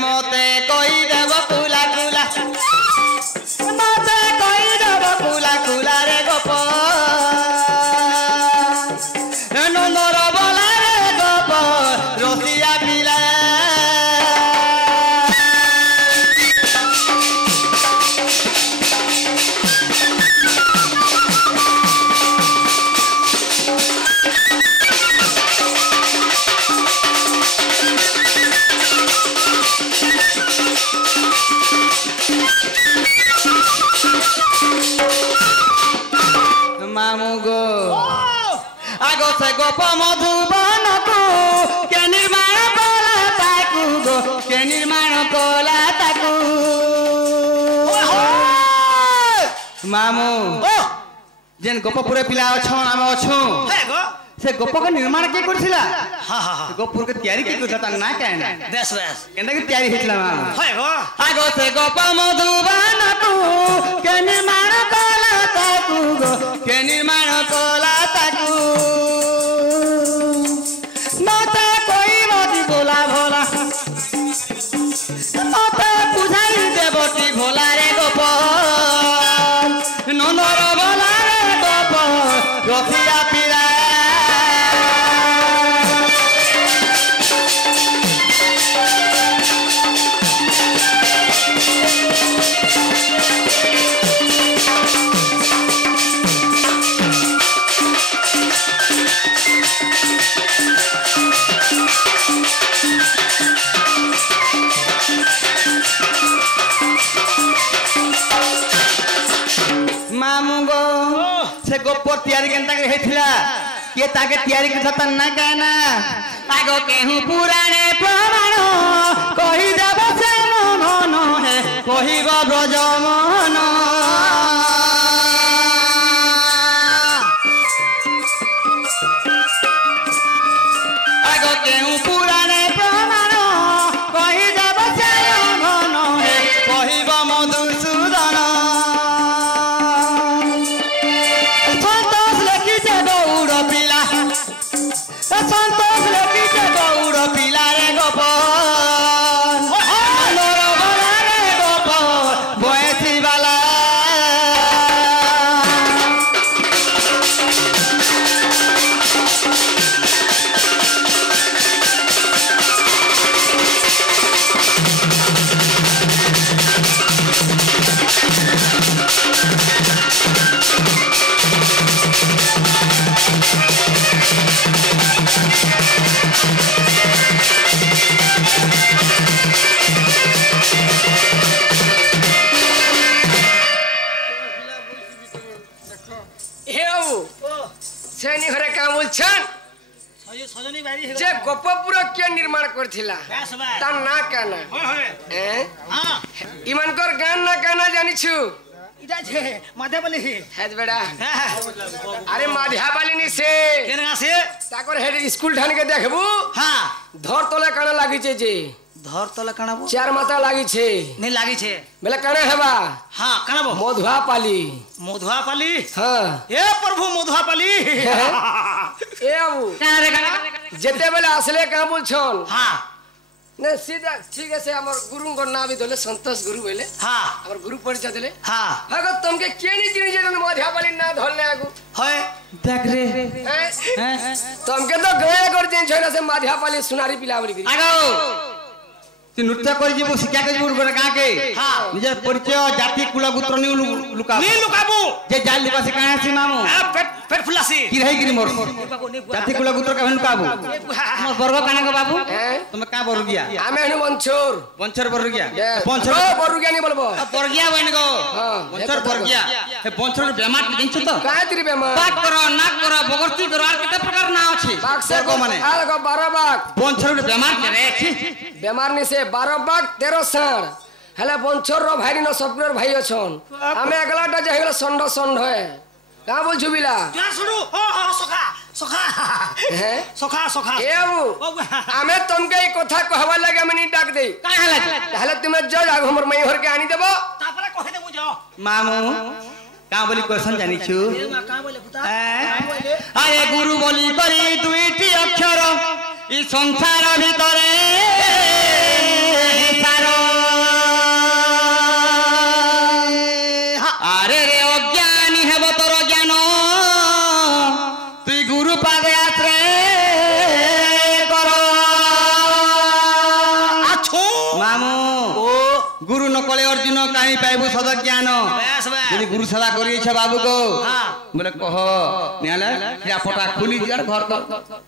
मते कोई देव कुला कुला मते कोई देव कुला कुला रे गोप नंदर बोला रे गोप रसिया पिला मामू गो आगो से गोप मधुबन को के निर्माण कोला ताकू गो के निर्माण कोला ताकू मामू जेन गोपपुर पिला अछन आम अछु से गोप का निर्माण के करथिला हां हां गोपपुर के तैयारी के करता ना कहना बेस बेस केंदा के तैयारी हेतला मामू हाय गो आगो से गोप मधुबन को के निर्माण कोला ताकू गो के निर्माण कोला ताकू मते कोई मती बोला भोला मते बुझाई देवती भोला रे गोप नंदर बोला रे गोप रसिया पिला मामू गो से गोप तैयारी केनता के हेथिला के ताके तैयारी के छतन ना कहना आगो केहू पुराणे प्रमाण कहि देब से मन है कहिब ब्रज मन आगो केहू पुराणे प्रमाण कहि देब से मन है कहिब मधुसूदन संतोष लेकी के गौड़ पिला रे गोप नंदर बोला रे गोप बयसी वाला सेनी घरे काम बोलछन सजनी बारी जे गोपपुर के निर्माण करथिला ता ना कहना हां इमानकर गान ना कहना जानि छु इटा छे माधेबली हेद बेड़ा अरे माधेबली नि से केना से ताकर हेड स्कूल ठान के देखबू हां धर तले काना लागि छे जे धर तले कानाबो चार माता लागि छे नहीं लागि छे बेला काना हेबा हां कानाबो मधुआ पाली हां ए प्रभु मधुआ पाली ए अबू काना रे काना जेते बेला असले का बोलछन हां ने सीधा ठीक है से हमर गुरु को नाम भी दोले संतोष गुरु बोले हां हमर गुरु परिचय देले हां अगर तुमके केनी जिनी जे मधुआ पाली ना धरले आगु होय देख रे हैं तुमके तो गए कर दिन छैला से मधुआ पाली सुनारी पिलावली करी आगो ती नृत्य कर जीवो शिक्षा कर जीवो रे का के हां निजे परिचय जाति कुल गोत्र नि लुकाबो जे जाल लुका से कहां से मामू पेट फुलासी की रही गिरी मोर जाति कुल गोत्र का लुकाबो हमर वर्ग काना के बाबू तुम का बरु गया आमे हनु वंचर बरु गया वंचर बरु गया नहीं बोलबो परगिया बन गो वंचर बरगिया हे वंचर बेमार जिंच तो काय तिरी बेमार बात करो नाक करो बगरती करो आर केते प्रकार ना अछि बाग से को माने आ को 12 बाग वंचर बेमार रे बेमार नि से 12 बाग 13 साण हले वंचर रो भाई न स्वप्नर भाई अछन आमे अगलाटा जे हेला संड है का बोल छुबिला क्या सुनु ओ सखा सखा हैं सखा ए बाबू आमे तुमके एक कथा कहवा लगे हम नहीं डाक दे का हले तुम जज आग हमर मई हर के आनी देबो तापरे कहे दे मुजो मामू का बोली क्वेश्चन जानी छु का बोले पुता अरे गुरु बोली करी दुईटी अक्षर ई संसार भितरे कहीं पाइबू सद ज्ञान बस बस यदि गुरु सदा करिए छ बाबू को हां बोले कह नियाले या पटा खुली यार घर को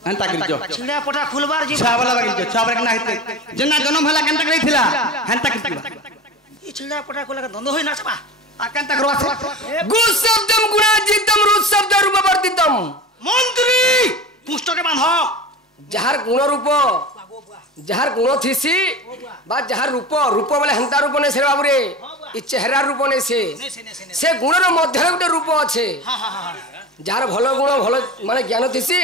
हंता करी जो छिड़ा पटा खुलबार जी छावला बागी जो छावरा ना हिते जना जन्म होला केनता करी थिला हंता करी ई छिड़ा पटा कोला धंधो होई ना छबा केनता करवा से गुण शब्दम गुणाजितम रूप शब्द रूपवर्तितम मंत्री पुष्ट के बांध जहार गुण रूप जहार गुण थिसी बा जहार रूप रूप बोले हंता रूप ने से बाबू रे ई चेहरा रूप ने से गुण रो मध्य गोटे रूप अच्छे हां हां हां जार भलो गुण भलो माने ज्ञान थिसी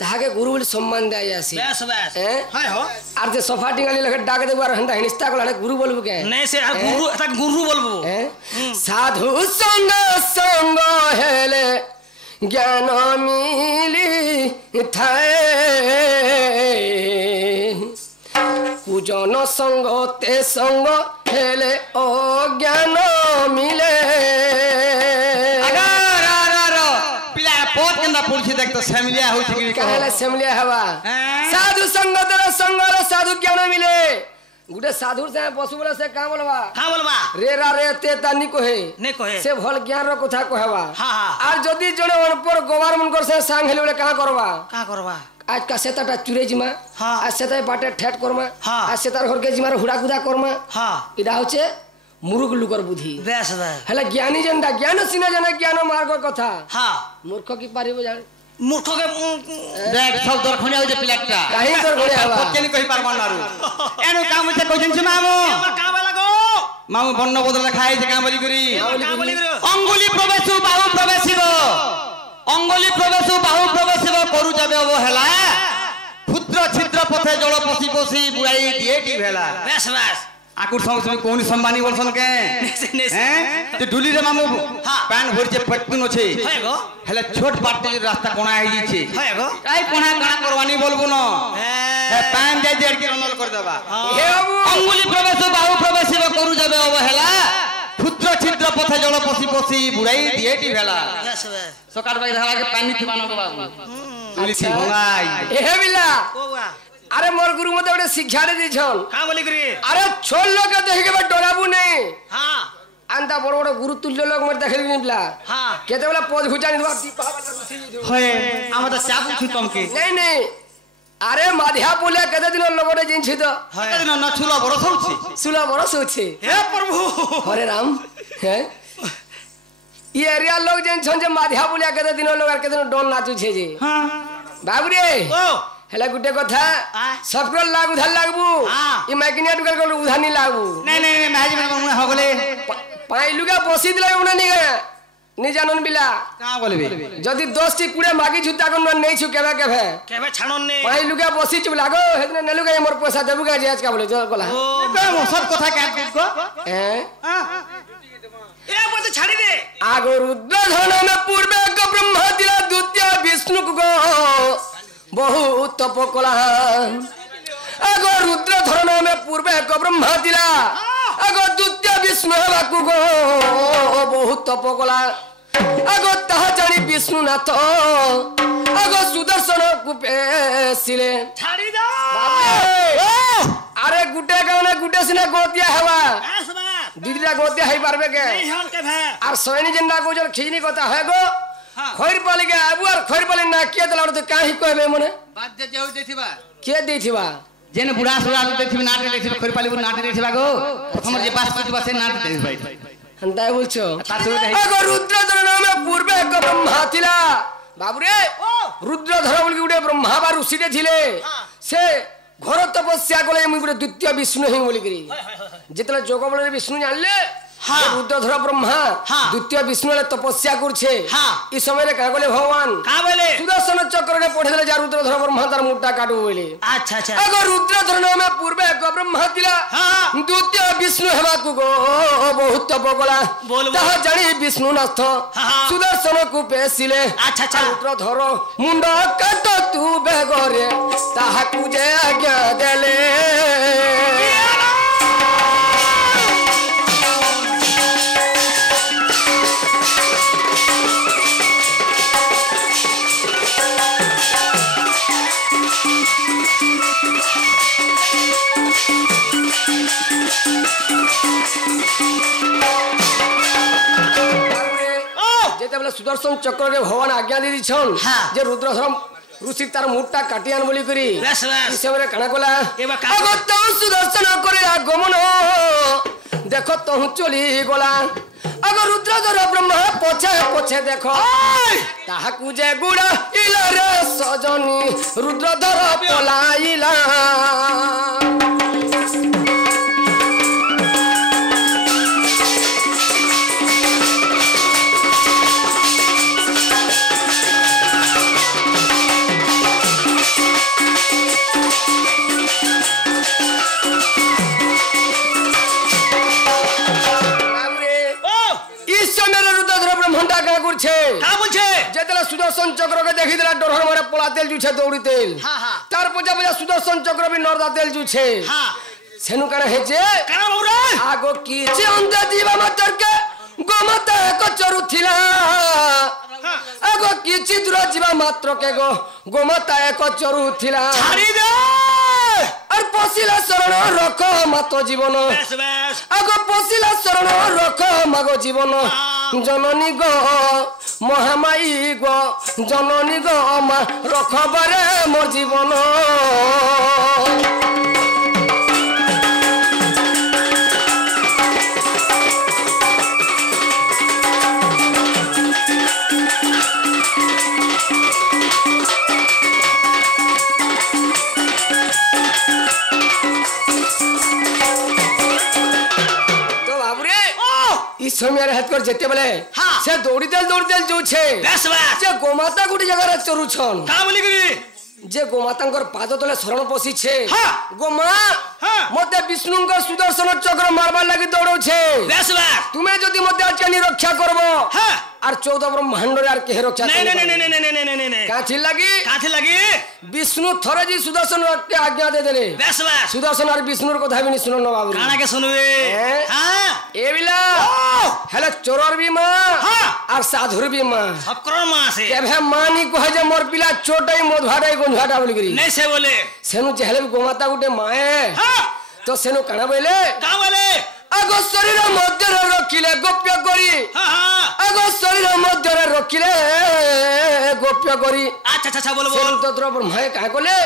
ताहाके गुरु बोले सम्मान दे आसी बस बस हाय हो आर जे सोफा टिंगाली लगे डाक देबो आर हंता हिनिस्ता कोला गुरु बोलबो के नहीं से गुरु बोलबो साधु संग संग हेले ज्ञान मिली थाए कुजन संग ते संग हेले अज्ञान मिले पिला पोत केनता पुरछि देख तो सेमलिया होई छी कहले सेमलिया हवा साधु संग तर संग साधु ज्ञान मिले गुटे साधु से पशु बोले से का बोलबा रे रा रे ते तानी कोहे ने कोहे से भल ज्ञान रो कथा कहबा हां हां आर जदी जणे अनपर गवार मन कर से सांग हेले बोले का करबा आज का सेताटा चुरे जिमा आज सेता बाटे ठेट करमा आज सेतार घर के जिमार हुडा गुदा करमा इडा होचे मुरुग लुकर बुद्धि बेस बेस हला ज्ञानी जनता ज्ञान सिना जने ज्ञान मार्ग कथा मूर्ख की पारिबो जाने मूर्ख के देख सब दरखणिया हो जे पिलाटा काहे दरखणिया हवा केनी कहि पारबा नारु एनु काम से कहजन छ मामू हमर का लागो मामू बन्न बदल खाइ जे काम बोली करी अंगुली प्रवेशु बाहु प्रवेशिबो अंगुली प्रवेशु बाहु प्रवेशिबो करू जाबे अब हेला क्षुद्र छिद्र पथे जल पसी पसी बुआई दिएटी भेला बस बस आकुर संग कोनी संबानी बोलसन के हैं ते डुली रे मामू पैन भर जे पटकुन छै हेगो हेले छोट बाटे रास्ता कोना आइ छै हेगो काई कोना कोना करवानी बोलबो न ए पैन जाय देर के रनल कर देबा हे बाबू अंगुली प्रवेश बाहु प्रवेश करू जाबे अब हेला क्षुद्र छिद्र पथे जल पसी पसी बुढ़ाई दिएटी भेला बस बस सकार बाई रहला के पानी थिबानो के बाबू तुली थी भंगाई हे बिला ओवा अरे मोर गुरु मते बड़े शिक्षा दे छन का बोली करी अरे छोड़ लोग देख के डराबू नहीं हां अंता बड़ बड़ गुरु तुल्य लोग मत देखली नहीं बिला हां केते वाला पोज घुचानी दवा दीपा वाला रुसी होए हम त चाबू छु तमके नहीं अरे माधिया बोले केते दिन लोगडे जिन छि तो केते दिन न छुला बरस होछि सुला बरस होछि हे प्रभु हरे राम है ये एरिया लोग जिन छन जे माधिया बोले केते दिन लोग केते दिन डोन नाचु छे जे हां बाबू रे ओ हेला गुटे कथा सबको लागू धल लागबू ई मैकेनिया टुकल को उधार नहीं लागबू नहीं माजी में हो गले पाई लुगा बसी दिला उना नहीं गया नहीं जानन बिला का बोलबे जदी 10 टी कुड़े मागी जुता को नहीं छु केबे छाणन ने पाई लुगा बसी छु लागो हेतने ने लुगा मोर पैसा देबू का आज का बोले जो बोला ओ सब कथा काट को ए मत छाड़ी दे आगो रुद्र धन में पूर्वे को ब्रह्मा दिला द्वितीय विष्णु को बहुत तपकला अगो रुद्र धरण में पूर्वे को ब्रह्मा दिला अगो द्वितीय विष्णु बाकु गो बहुत तपकला अगो तह जानी विष्णुनाथ अगो सुदर्शन कुपेसिले छाड़ी दो अरे गुटे गाने गुटे सिना गोतिया हवा बस बस दीदीरा गोतिया है पारबे के नहीं हन के भे और सोनी जिंदा को जर खिजनी कथा है गो खैर पाली के आबू और खैर पाली ना के दलाड़ तो काहे कहबे मने बात जे जेउ देथिबा के देथिबा जेने बुढ़ा सुरा देथिबा नाटे देथिबा खैर पाली नाटे देथिबा गो प्रथम जे पास करथिबा से नाटे देथिबा हंताय बोलछो तासु दे अगो रुद्रधर नाम पूर्वे एक ब्रह्मा थिला बाबू रे रुद्रधर बोल के गुटे ब्रह्मा बा ऋषि दे थिले से घर तपस्या कोले मुई गुटे द्वितीय विष्णु हे बोली करी जेतले जोग बोले विष्णु जानले रुद्रधर ब्रह्मा द्वितीय विष्णु ले तपस्या करछे ई समय रे का बोले भगवान का बोले सुदर्शन चक्र ने पठे देले जा रुद्रधर ब्रह्मा तार मुट्टा काटू बोले अच्छा अच्छा अगो रुद्रधर नाम पूर्वे एक ब्रह्मा थिला द्वितीय विष्णु हेबा को गो बहुत तपकला तह जानी विष्णुनाथ सुदर्शन को पेसिले अच्छा अच्छा रुद्रधर मुंड काट तू बेगरे ताहा कुजे आज्ञा देले যেতলে সুদর্শন চক্র রে ভগবান আজ্ঞা দি দিছন যে রুদ্রধর ঋষি তার মুটটা কাটিয়ান বলি করি হিসাবে কানা কলা আগত সুদর্শন করে আগমন দেখো তহু চলি গলা আগ রুদ্রধর ব্রহ্মা পছে পছে দেখো তাহাকু যে গুড়া ইলা রে সজনী রুদ্রধর পলাইলা সুদর্শন চক্রকে দেখি দিলা ডর মারে পলা তেল জুছে দৌড়ি তেল তার পজা পজা সুদর্শন চক্র বি নরদা তেল জুছে সেনু কানা হেছে কানা বাবুরা আগো কিছে অন্ত জীবা মাতরকে গোমাতা এক চরুথিলা আগো কিছি দূর জীবা মাত্রকে গো গোমাতা এক চরুথিলা ছাড়ি দে আর পশিলা শরণ রখ মাত জীবন আগো পশিলা শরণ রখ মাগো জীবন জননী গো মহামায়ী গো জননী গো মা রখবারে মোর জীবন समय हाथ कर जेते बेले से दौड़ी देल जोछे जे गोमाता गुडी जगह रे चरुछन का बोली गई जे गोमातांकर पाद तले शरण पसी छे गोमा मते विष्णुंकर सुदर्शन चक्र मारबा लागि दौड़ो छे तुमे जदी मते अचनी रक्षा करबो আর 14 ব্রহ্মাণ্ড আর কে রক্ষা नहीं কাথি লাগি বিষ্ণু থরে জি সুদর্শন কে আজ্ঞা দে দেলে সুদর্শন আর বিষ্ণুর কথা বিনি শুনো না বাবু কানা কে শুনবে হ্যাঁ এবিলা হেলে চোরর বি মা আর সাধুর বি মা সবকরর মা আছে কেবে মানি কহে যে মোর পিলা ছোটই মধুহাটাই গঞ্ঝাটা বলি করি নাই সে বলে সেনু যেহেলে গোমাতা গুটে মায়ে তো সেনু কানা বলে কা বলে আগো শরীর মধ্যে রখিলে গোপ্য করি আগো শরীর মধ্যে রখিলে গোপ্য করি আচ্ছা আচ্ছা বলবো তদ্র ব্রহ্মায় কাহ কলে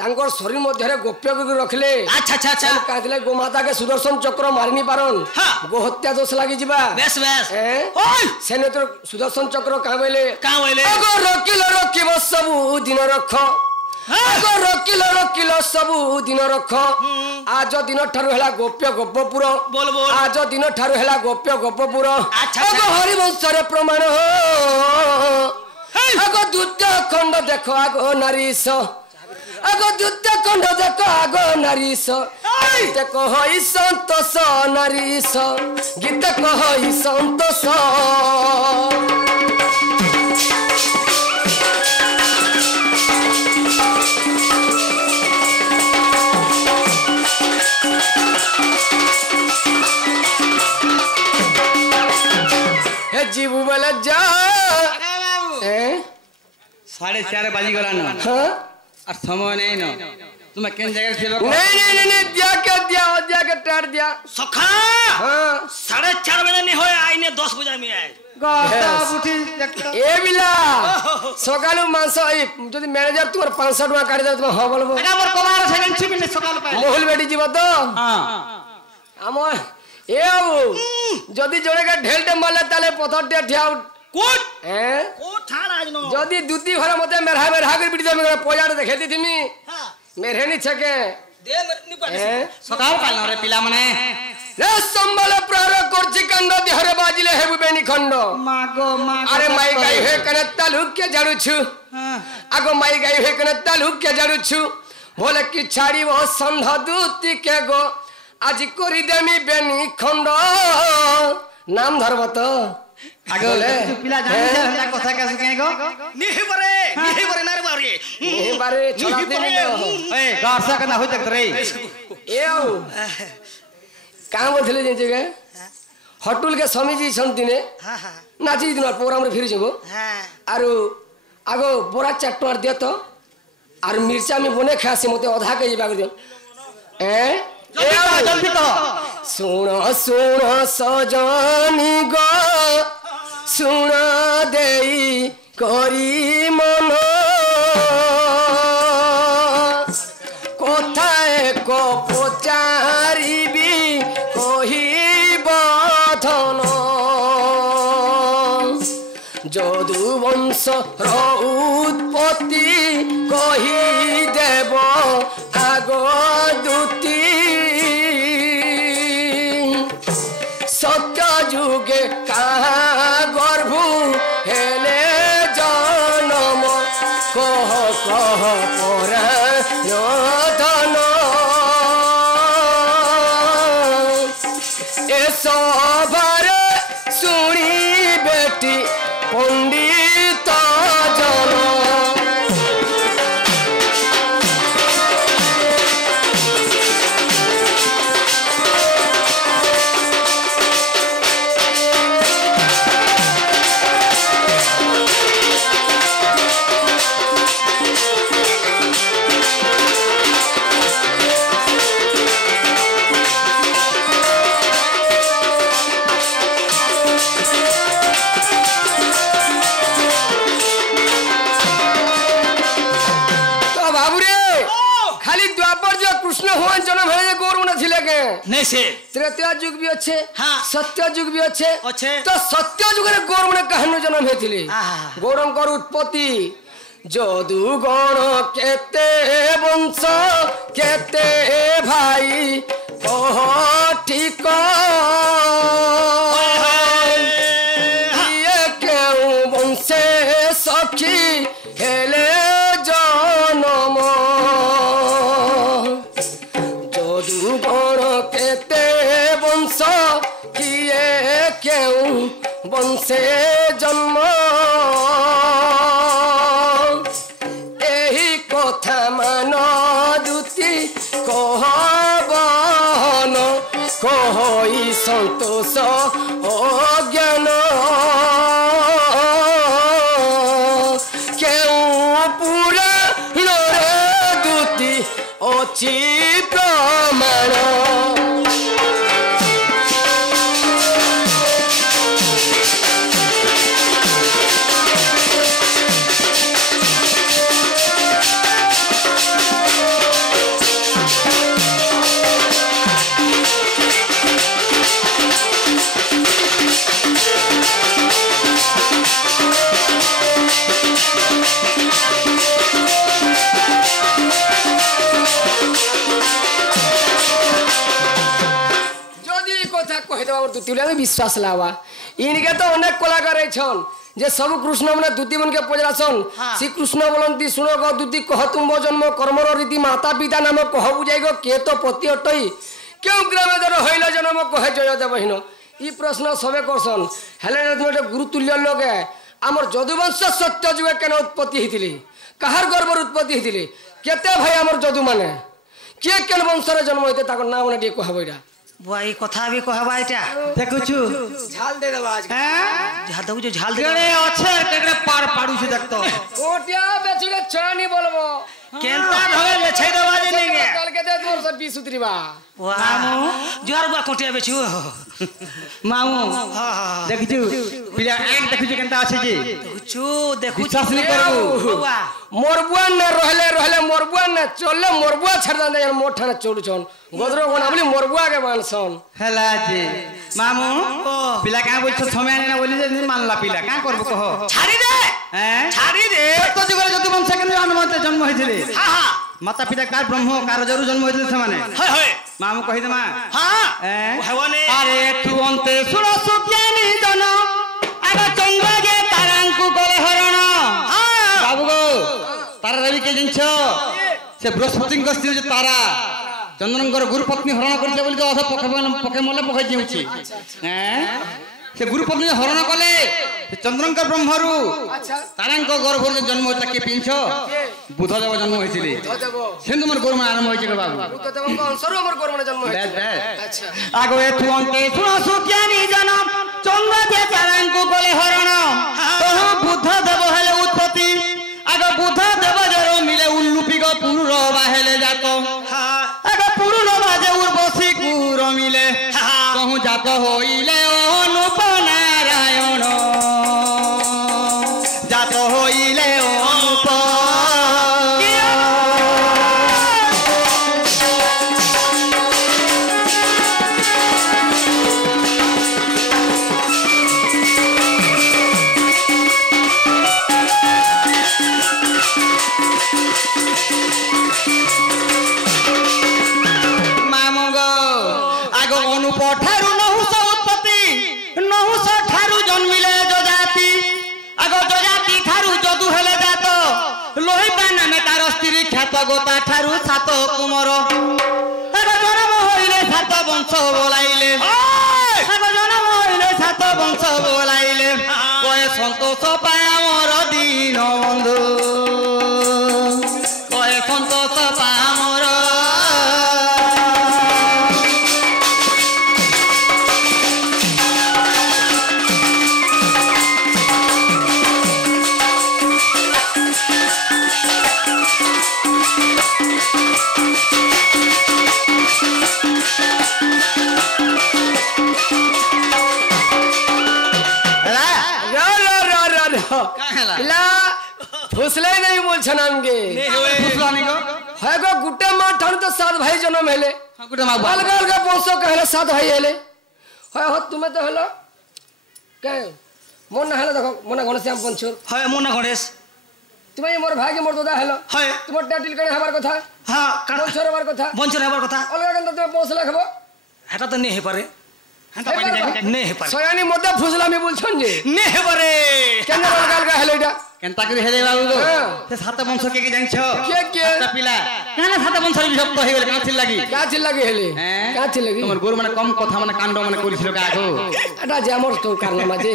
তাঙ্কর শরীর মধ্যে গোপ্য করি রখিলে আচ্ছা আচ্ছা আচ্ছা কাহিলে গোমাতা কে সুদর্শন চক্র মারিনি পারন গো হত্যা দোষ লাগি যিবা বেশ বেশ ওই সেনে তো সুদর্শন চক্র কাহ বলে আগো রখিব সবু দিন রখ আগো রকিল সবু দিন রখ আজ দিন ঠারু হেলা গোপ্য গোপপুর বল বল আজ দিন ঠারু হেলা গোপ্য গোপপুর আগো হরিবংশরে প্রমাণ আগো দ্বিতীয় খণ্ড দেখো আগো নারীশ আগো দ্বিতীয় খণ্ড দেখো আগো নারীশ গীতে কহই সন্তোষ নারীশ গীতে কহই সন্তোষ जीवू बोले जा 4:30 बाजी गला न और समय नहीं न तुम केन जगह से नहीं दिया के टाट दिया सखा हां 4:30 बजे नहीं होय आइने 10 बजे में आए गाता उठी ए बिला सकालु मांस जदी मैनेजर तुमर 500 टका काटी दे तुम ह बोलबो एका मोर कमार सेकंड छी बिने सकाल पाए मोहल बेटी जीव तो हां हम ए आबू जदी जोड़े का ढेलटे मारले ताले पथरटे ठियाउ कोट कोट ठान आज नो जदी दुती घरे मते मेरहा कर बिटी दे मेरा पोजाड़ देखे दी थिमी हां मेरे नी छके दे नी पाटे सकाल काल रे पिला माने रे संबल प्रार करछि कंड देहरे बाजिले हेबु बेनी खंड मागो अरे माई गाई हे कने तालुक के जाडू छु आगो माई गाई हे कने तालुक के जाडू छु बोले कि छाड़ी वो संध दूती के गो आज करी देमी बेनी खंड नाम धरब तो आगे पिला जानी से हमरा कथा का सके गो निहि बरे नारे बारे निहि बारे छोड़ा देनी ए गारसा कना होय तक रे ए आओ काम बोलले जे जगह हटुल के स्वामी जी छंतिने हां हां नाची दिन प्रोग्राम रे फिरि जगो हां आरो आगो बोरा चटवार दे तो आर मिर्चा में बने खासी मते आधा के जीवा कर दियो जल्दी कहो सुनो सुनो सजनी गो শুণ দেই করি মন কোথায় পচারিবি কহিব ধন যদু বংশ উৎপত্তি কহি দেব আগ দুতি সত্য যুগে কাহা গর্ভু হেলে জনম কহ কহ পরায়ধন এ সভারে শুনি বেটি পণ্ডিত জন कृष्ण भगवान जन्म है गौरव न थिले के नहीं से त्रेता युग भी अच्छे हाँ सत्य युग भी अच्छे अच्छे तो सत्य युग रे गौरव ने कहनो जन्म है थिले गौरव कर उत्पत्ति जदु गण केते वंश केते भाई कह ठीक ये केउ वंशे सखी हेले जन्म केते वंश किए क्यों वंशे जन्म एही कथा मान दुति कहबन कहि संतोष अज्ञान केउ पूरा लरे दुति अछि प्रमाण विश्वास लावा इनके तो अनेक कलाकार छन जे सब कृष्ण मन दूती मन के पजरासन श्री कृष्ण बोलंती सुनो गो दूती कह तुम जन्म कर्मर रीति माता पिता नाम कह बुझाइगो के तो पति अटई क्यों ग्रामे दर हईल जन्म कहे जय देवहीन ई प्रश्न सबे करसन हेले तुम गुरुतुल्य लोग आमर जदुवंश सत्य जुगे केन उत्पत्ति हेतिले कहार गर्भर उत्पत्ति हेतिले केते भाई आमर जदु माने के केन वंशरे जन्म होते ताको नाम ने डी कहबैरा बुआई कथा भी कहबा एटा देखुछु झाल दे देबा आज झाल दउ जो झाल दे केड़े अच्छे केड़े पार पाडू छी देखतो कोटिया बेचिले चरानी बोलबो केनता ढगे ले छै देबा जे नहीं गे कल के दे तोर सब 20 उतरीबा मामू जोर बुआ कोटिया बेछु मामू देखुछु पिला एक देखुछु केनता अछि जी देखुछु विश्वास नहीं करबो बुआ मोरबुआ न रहले मोरबुआ न चलले मोरबुआ छड़ दे मोठा न चलु छन गोदरो कोना बोली मोरबुआ के मानसन हेला जी मामू पिला का बोल समय ना बोली जे मानला पिला का करबो कह छाड़ी दे छाड़ी दे तो जुगरे जदु वंश के जन्म होइथिले हां हां माता पिता कार ब्रह्म कार जरु जन्म होइथिले समाने हाय हाय मामू कहि दमा हां हेवने अरे तू अंते सुनो सुज्ञानी जन आगा चंद्र जे तारांकु गले हरण हां बाबू गो तारा रवि के जिंछ से बृहस्पति को स्त्री जे तारा चंद्रंकर गुरु पत्नी हरण करले बोली तो अध पके मले पके जिउची हैं से गुरु पत्नी हरण कले चंद्रंकर ब्रह्मरु तारांक गर्भ जन्म होता के पिंछ बुधदेव जन्म होइथिले सेन तुमर गुरु में आरंभ होइछ के बाबू बुधदेव को अनुसार हमर गुरु में जन्म होइछ अच्छा आगो एथु अंते सुनो सुज्ञानी जन चंद्र जे तारांक गले हरण तो बुधदेव हेले उत्पत्ति आगो बुधदेव जरो मिले उल्लूपी गो पुरुर बाहेले जातो आगो पुरुर बाजे उर्वशी कुर मिले कहूं जात होइले अनुप नारायण ଅନୁପ ଠାରୁ ନହୁଷ ଉତ୍ପତ୍ତି ନହୁଷ ଠାରୁ ଜନ୍ମିଲେ ଯଜାତି ଆଗ ଯଜାତି ଠାରୁ ଯଦୁ ହେଲେ ଜାତ ଲୋହିପା ନାମେ ତାର ସ୍ତ୍ରୀ ଖ୍ୟାତ ଗୋତା ଠାରୁ ସାତ କୁମର ଆଗ ଜନ୍ମ ହୋଇଲେ ସାତ ବଂଶ ବୋଲାଇଲେ ଆଗ ଜନ୍ମ ହୋଇଲେ ସାତ ବଂଶ ବୋଲାଇଲେ କହେ ସନ୍ତୋଷ ପାଏ ଆମର ଦୀନ ବନ୍ଧୁ କହେ ସନ୍ତୋଷ ପାଏ ଆମର फुसले नहीं बोल छनामगे फुसलानी को है गो गुटे मां ठानु तो सात भाई जन्म हेले गुटे मां अलग अलग वंश कहले सात भाई हेले है हो तुमे तो हेलो के मोन हेलो देखो मोना घनश्याम पंचुर है मोना गणेश तुमे मोर भाई के मोर दादा हेलो है तुम टाइटल कने हमार कथा हां पंचुर हमार कथा बंचर हमार कथा अलग अलग तुमे पोस लखबो हेटा तो नहीं हे पारे नहीं हे पारे सोयानी मोटा फुसला में बोल छन जे नहीं हे पारे केना अलग अलग हेलेटा केनता करी हेले बाबू गो से सात वंश के जानछो के सात पिला काना सात वंश विभक्त होई गेले काथिल लागी का चिल लगी हेले का चिल लगी तमर गुरु माने कम कथा माने कांड माने करिसिलो का आगो एटा जे हमर तो कारनामा जे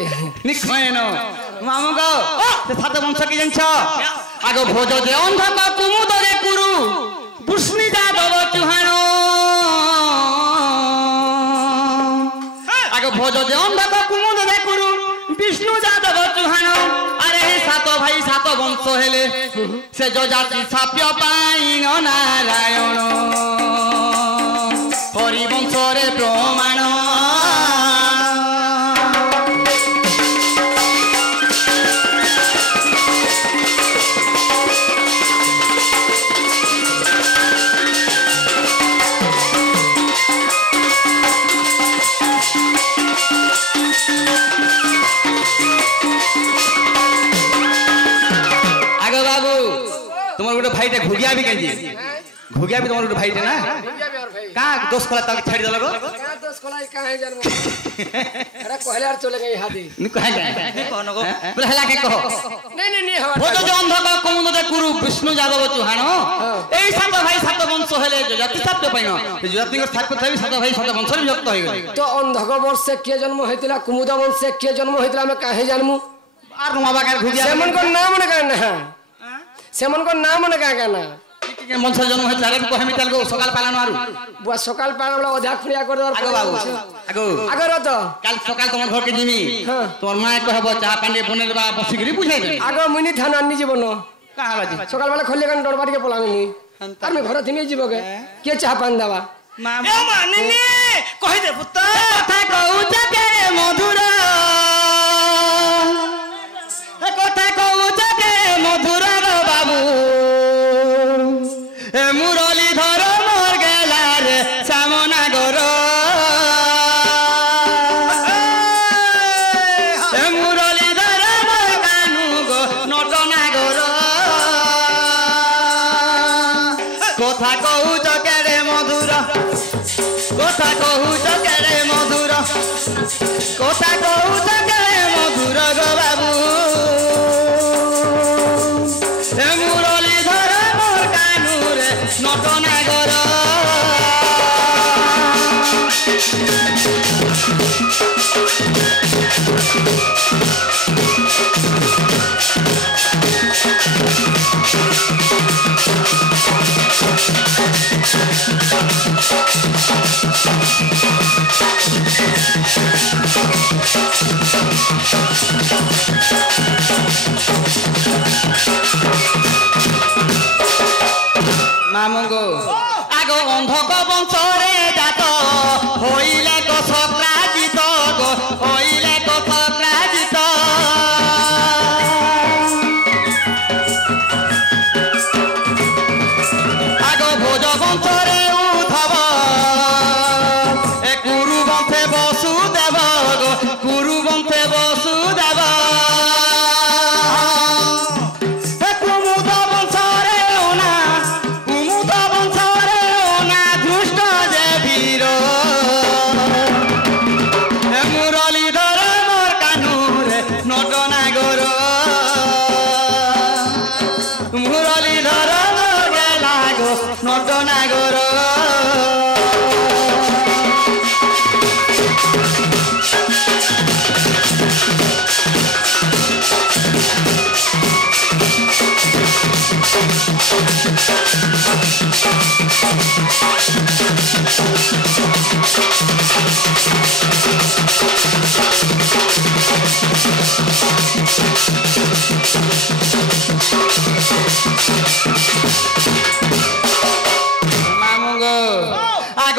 निखयन मामू गो से सात वंश के जानछो आगो भोज जे अंध का कुमुद रे गुरु बुष्णी जादव चुहानो आगो भोज जे अंध का कुमुद रे गुरु विष्णु जादव चुहानो सात भाई सात वंश हेले से जजाति साप्य पाइन नारायण हरि वंश रे प्रमाण भाई घुगिया भी कहीं घुगिया भी तुम्हारे भाई ना का दोस्त कोला तक छाड़ी दलगो का दोस्त कोला का है जन्म अरे कहले यार चले गई हादी नी कहे जाए नी कहनो गो बोले हला के कहो नहीं हवा वो जो अंध का कुमुद दे गुरु विष्णु जादव चुहानो एई सात भाई सात वंश हेले जो जाति सात पाइनो जो जाति को सात कथा भी सात भाई सात वंश विभक्त होई गई तो अंधक वर्ष से के जन्म होइतिला कुमुद वंश से के जन्म होइतिला मैं काहे जानमु आर माबा का घुगिया सेमन को नाम न कहना सेमन को नाम न कहना मनसा जन्म है तारे को हमें चल गो सकाल पालन मारू बुआ सकाल पालन वाला अधा खुनिया कर दर आगो बाबू आगो रत काल सकाल तुम घर के जिमी तोर मां कहबो चाह पांडे बनेल बा बसिगरी बुझाई दे आगो मुनी थाना अन्नी जीवन का हला जी सकाल वाला खोले कन डरबाट के पलामी तार में घर थिमे जीवगे के चाह पान दवा ए मानिनी कहि दे पुत्ता कथा कहू जके मधुर कथा कहू जके मधुर रो बाबू मुरली धर मोर गेला रे सामना गोर मुरली धर मोर कानू गो नटना गोर कथा कहू जके रे मधुर कथा कहू जके रे मधुर कथा कहू जके रे मधुर गो बाबू मुरली धर मोर कानू रे नटना गोर मामुगो आगो अंधक वंशरे जात होइले को सक्राजित गो होइले को सक्राजित आगो भोज वंशरे उद्धव ए कुरु वंशे वसुदेव गो कुरु वंशे वसुदेव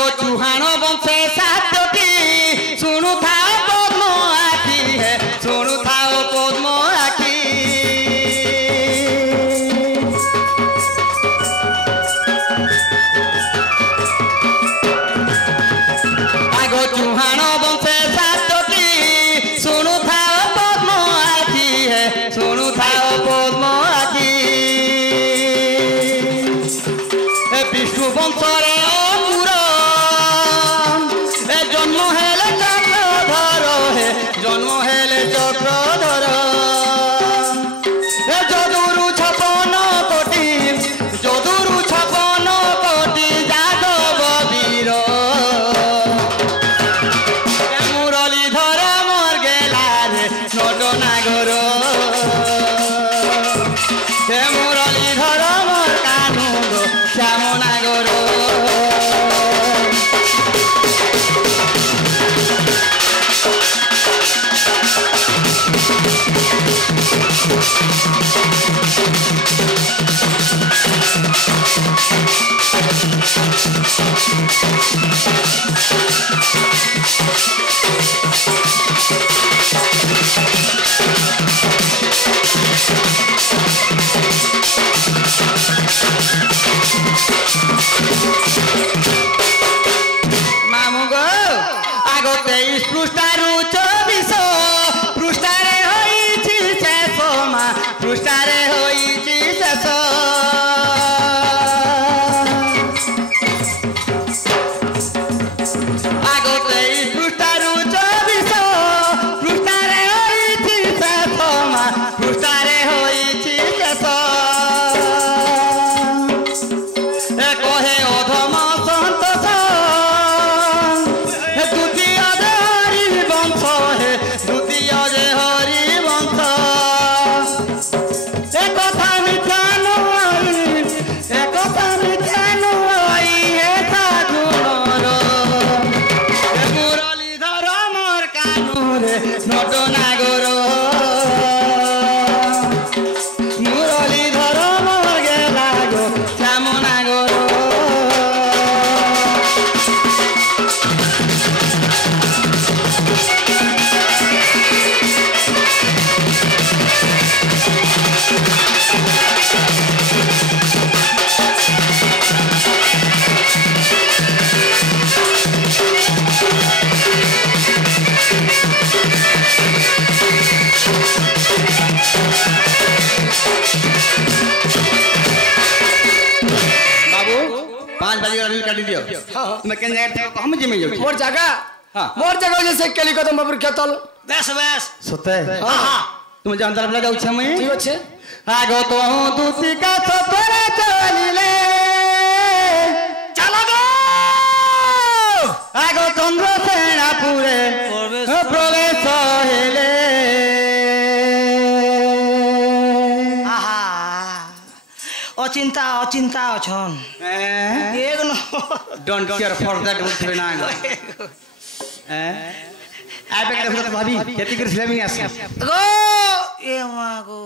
आगो चूहान बंशे सातटी सुनु थाओ पद्म आखी है सुनु थाओ पद्म आखी आगो चूहान बंशे सातटी सुनु थाओ पद्म आखी है सुनु थाओ पद्म आखी विष्णु बंशरे जन्म हेले चक्रधर हे जन्म हेले चक्रधर যদুরু 56 কোটি যদুরু 56 কোটি যাদব বীর মুরলীধর মোর গেলা রে নটনাগর হে মুরলীধর মোর কানু গো শ্যামনাগর मामू गो आगो 23 पृष्ठारु 24 पृष्ठारे होईछि शेष मा पृष्ठारे होईछि शेष आगो 23 पृष्ठारु 24 पृष्ठारे होईछि शेष मा पृष्ठारे होईछि शेष कहे अधम संतोष द्वितीय जे हरि वंश हे द्वितीय जे हरि वंश एक कथा मिथ्या नुई हे साधुर मुरलीधर मोर कानू रे नटनागर मुरलीधर मोर गेला गो श्यामनागर बाबू 5 बजे का रील काटी दियो मैं केन जगह हम जिमे जाऊ मोर जगह हां मोर जगह जैसे केली कदम बाबू खेतल बेस बेस सते हां तुम जानता लगा जाऊ छ मैं ठीक আছে आगो तो दूसी का सतरे चलिले चलो गो आगो चंद्रसेना पुरे प्रवेश हेले आहा अचिंता अचिंता अछन एक न डोंट केयर फॉर दैट उठबे ना गो आबे के देखो भाभी खेती कर स्लेमिंग आसे गो ए मा गो